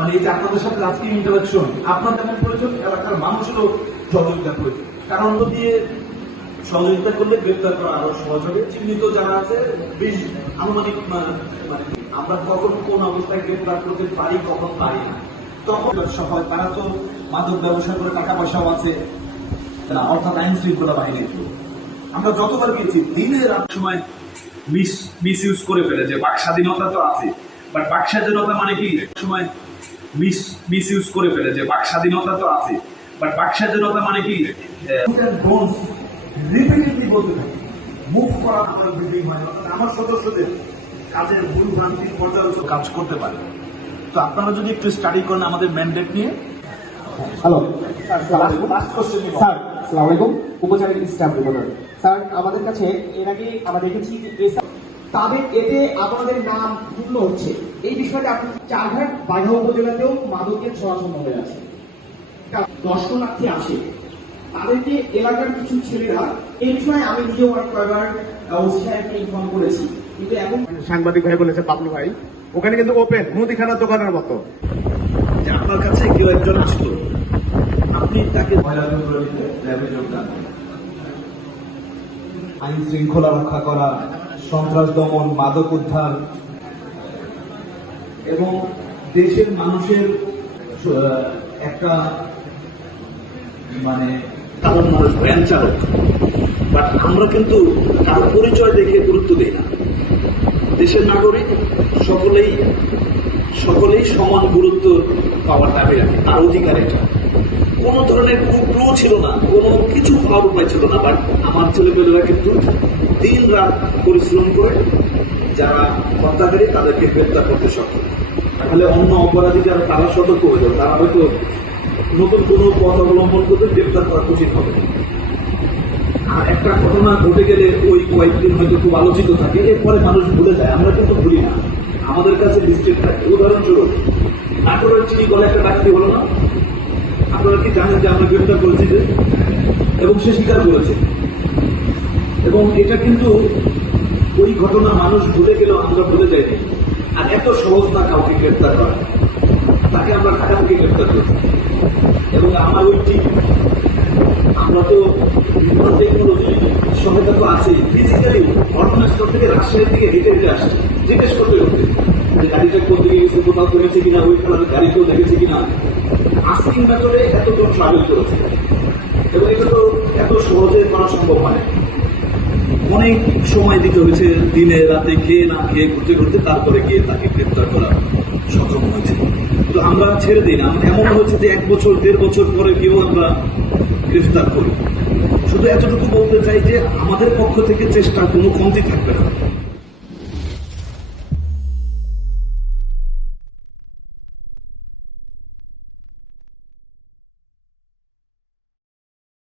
মানে এই যে আপনাদের সাথে আজকে ইন্টারাকশন আপনার যেমন প্রয়োজন, এলাকার মানুষেরও সহযোগিতা প্রয়োজন। কারণ দিয়ে সহযোগিতা করলে গ্রেপ্তার করা আরও সহজ হবে। চিহ্নিত যারা আছে, বেশ আনুমানিক মানে আমরা কখন কোন অবস্থায় গ্রেপ্তার করতে পারি, কখন পারি না। তখন ব্যবসা হয়, তারা তো মাদক ব্যবসা করে টাকা পয়সাও আছে অর্থাৎ আইন শৃঙ্খলা বাহিনীর। আমরা যতবার গেছি দিনের রাত সময় মিস মিস ইউজ করে ফেলেছে। বাক স্বাধীনতা তো আছে। বাট বাক স্বাধীনতা মানে কি? সময় মিস মিস ইউজ করে ফেলেছে বাক স্বাধীনতা তো আছে বাট বাক স্বাধীনতা মানে কি? রিপিটেডলি বলতে থাকি মুভ করা আমার বিল্ডিং হয় আমার সদস্যদের কাজের ভুল ভ্রান্তি পর্যালোচনা কাজ করতে পারে। তো আপনারা যদি একটু স্টাডি করেন আমাদের ম্যান্ডেট নিয়ে। হ্যালো স্যার সালাম আলাইকুম উপজেলা স্টাফ রিপোর্টার স্যার আমাদের কাছে এর আগে আমরা দেখেছি যে তাদের এতে আপনাদের নাম যুগ্ম হচ্ছে। এই বিষয়টা আপনি চারঘাট বাঘা উপজেলাতেও মাদকের ছড়াছন্ন হয়ে আছে। দর্শনার্থী আসে। তাদেরকে এলাকার কিছু ছেলেরা এই বিষয়ে আমি নিজেও অনেক কয়েকবার ওসি সাহেবকে ইনফর্ম করেছি। কিন্তু এখন সাংবাদিক ভাই বলেছে বাবলু ভাই ওখানে কিন্তু ওপেন মুদিখানার দোকানের মতো। যে আপনার কাছে কেউ একজন আসলো। আপনি তাকে। আইন শৃঙ্খলা রক্ষা করা সন্ত্রাস দমন মাদক উদ্ধার এবং দেশের মানুষের একটা মানে কারণ মানুষ ভ্যান চালক। বাট আমরা কিন্তু তার পরিচয় দেখে গুরুত্ব দিই না। দেশের নাগরিক সকলেই সকলেই সমান গুরুত্ব পাওয়ার দাবি রাখে, তার অধিকার এটা। কোন ধরনের কুপ্রো ছিল না, কোনো কিছু পাওয়ার উপায় ছিল না, বাট আমার ছেলেপেলেরা কিন্তু দিন রাত পরিশ্রম করে যারা হত্যাকারী, তাদেরকে গ্রেপ্তার করতে সক্ষম। তাহলে অন্য অপরাধী যারা তারা সতর্ক হয়ে যাবে। তারা হয়তো নতুন কোনো পথ অবলম্বন করতে গ্রেপ্তার করা উচিত হবে। আর একটা ঘটনা ঘটে গেলে ওই কয়েকদিন হয়তো খুব আলোচিত থাকে, এরপরে মানুষ ভুলে যায়। আমরা কিন্তু ভুলি না। আমাদের কাছে ডিস্ট্রিক্ট থাকে উদাহরণস্বরূপ নাটোরের চিনি বলে একটা ডাক্তি হলো না? আপনারা কি জানেন যে আমরা গ্রেপ্তার করেছি যে? এবং সে স্বীকার করেছে। এবং এটা কিন্তু ওই ঘটনা মানুষ ভুলে গেলেও আমরা ভুলে যাইনি আর এত সহজ না কাউকে গ্রেপ্তার করা। তাকে আমরা ঢাকা গ্রেপ্তার করেছি। এবং আমার ওই টিম আমরা তো টেকনোলজি সহায়তা তো আছে ফিজিক্যালি ঘটনাস্থল থেকে রাজশাহী দিকে হেঁটে হেঁটে আসছে। জিজ্ঞেস করতে করতে, যে গাড়িটা কোন দিকে গেছে, কোথাও করেছে কিনা, ওই খেলার গাড়ি কেউ দেখেছে কিনা। আস্কিং মেথডে এতজন ট্রাভেল করেছে। এবং এটা তো এত সহজে করা সম্ভব হয়। অনেক সময় দিতে হয়েছে, দিনে, রাতে খেয়ে না খেয়ে ঘুরতে ঘুরতে তারপরে গিয়ে তাকে গ্রেপ্তার করা সক্ষম হয়েছে। তো আমরা ছেড়ে দিই না। এমন হয়েছে যে এক বছর, দেড় বছর পরে কেউ আমরা গ্রেফতার করি। শুধু এতটুকু বলতে চাই যে আমাদের পক্ষ থেকে চেষ্টা কোনো কমতি থাকবে না।